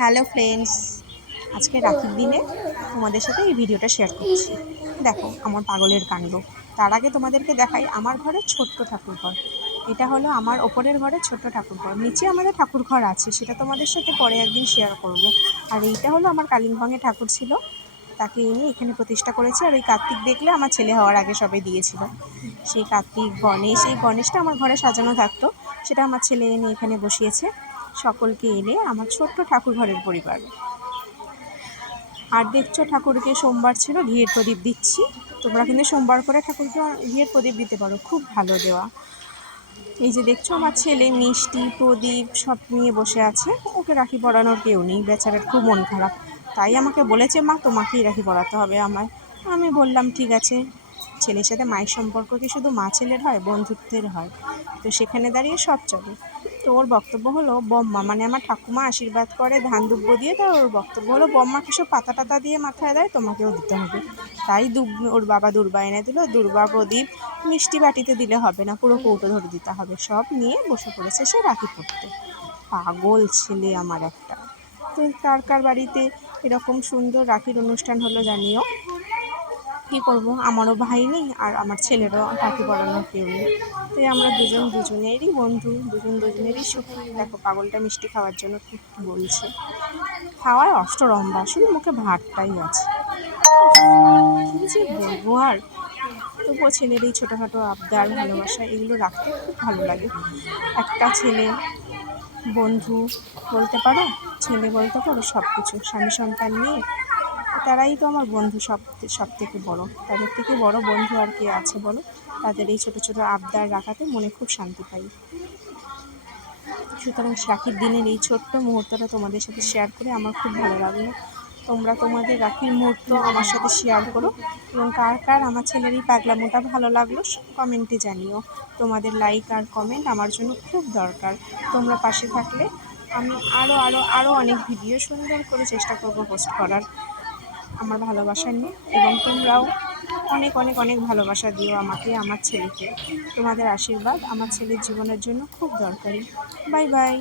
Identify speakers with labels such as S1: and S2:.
S1: Hello friends, আজকে রাখির দিনে তোমাদের সাথে এই ভিডিওটা শেয়ার করছি। দেখো আমার পাগলের কাণ্ড। তার আগে তোমাদেরকে দেখাই আমার ঘরে ছোট্ট ঠাকুর ঘর এটা হলো আমার ওপরের ঘরে ছোট্ট ঠাকুর ঘর নিচে আমাদের ঠাকুর ঘর আছে, সেটা তোমাদের সাথে পরে একদিন শেয়ার করব। আর এইটা হলো আমার কালিম্পংয়ে ঠাকুর ছিল। তাকে এনে এখানে প্রতিষ্ঠা করেছে। আর ওই কার্তিক দেখলে আমার ছেলে হওয়ার আগে সবাই দিয়েছিল। সেই কার্তিক গণেশ, এই গণেশটা আমার ঘরে সাজানো থাকতো। সেটা আমার ছেলে এনে এখানে বসিয়েছে। সকলকে এনে আমার ছোট্ট ঠাকুর ঘরের পরিবার। আর দেখছ ঠাকুরকে সোমবার ছিল, ঘিয়ের প্রদীপ দিচ্ছি। তোমরা কিন্তু সোমবার করে ঠাকুরকে ঘিয়ের প্রদীপ দিতে পারো, খুব ভালো দেওয়া। এই যে দেখছ, আমার ছেলে মিষ্টি, প্রদীপ সব নিয়ে বসে আছে। ওকে রাখি পরানোর কেউ নেই, বেচারার খুব মন খারাপ। তাই আমাকে বলেছে, মা, তোমাকেই রাখি পরাতে হবে আমায়। আমি বললাম, ঠিক আছে। ছেলের সাথে মায়ের সম্পর্ক কি শুধু মা ছেলের হয়, বন্ধুত্বের হয়? তো সেখানে দাঁড়িয়ে সব চলে। তো ওর বক্তব্য হলো, বম্মা। মানে আমার ঠাকুমা আশীর্বাদ করে, ধান দুব্য দিয়ে তার ওর বক্তব্য হলো, বম্মা, কিছু পাতা টাতা দিয়ে মাথায় দেয়, তোমাকেও দিতে হবে। তাই দুব, ওর বাবা দুর্বা এনে দিল, দুর্বা প্রদীপ মিষ্টি বাটিতে দিলে হবে না, পুরো কৌটো ধরে দিতে হবে। সব নিয়ে বসে পড়েছে সে রাখি পড়তে। পাগল ছেলে আমার একটা। তো কার কার বাড়িতে এরকম সুন্দর রাখির অনুষ্ঠান হলো জানিও। কী করব? আমারও ভাই নেই আর আমার ছেলেরও রাখি পড়ানোর কেউ নেই। তাই আমরা দুজন দুজনেরই বন্ধু, দুজন দুজনেরই সুখী। দেখো, পাগলটা মিষ্টি খাওয়ার জন্য কি বলছে? খাওয়ায় অষ্টরম্বা শুধু মুখে ভাতটাই আছে। বলব আর? তবুও ছেলের এই ছোটোখাটো আবদার, ভালোবাসা, এগুলো রাখতে খুব ভালো লাগে। একটা ছেলে বন্ধু বলতে পারো, ছেলে বলতে পারো সব কিছু স্বামী সন্তান নিয়ে তারাই তো আমার বন্ধু সব সব থেকে বড়। তাদের থেকে বড় বন্ধু আর কে আছে বলো? তাদের এই ছোটো ছোটো আবদার রাখাতে মনে খুব শান্তি পাই। সুতরাং রাখির দিনের এই ছোট্ট মুহূর্তটা তোমাদের সাথে শেয়ার করে আমার খুব ভালো লাগল। তোমরা তোমাদের রাখির মুহূর্ত আমার সাথে শেয়ার করো এবং কার কার আমার ছেলের এই পাগলামোটা ভালো লাগল কমেন্টে জানিও। তোমাদের লাইক আর কমেন্ট আমার জন্য খুব দরকার। তোমরা পাশে থাকলে আমি আরও আরও আরও অনেক ভিডিও সুন্দর করে চেষ্টা করব পোস্ট করার। আমার ভালোবাসা নিয়ে এবং তোমরাও অনেক অনেক অনেক ভালোবাসা দিও আমাকে, আমার ছেলেকে। তোমাদের আশীর্বাদ আমার ছেলের জীবনের জন্য খুব দরকারি। Bye bye.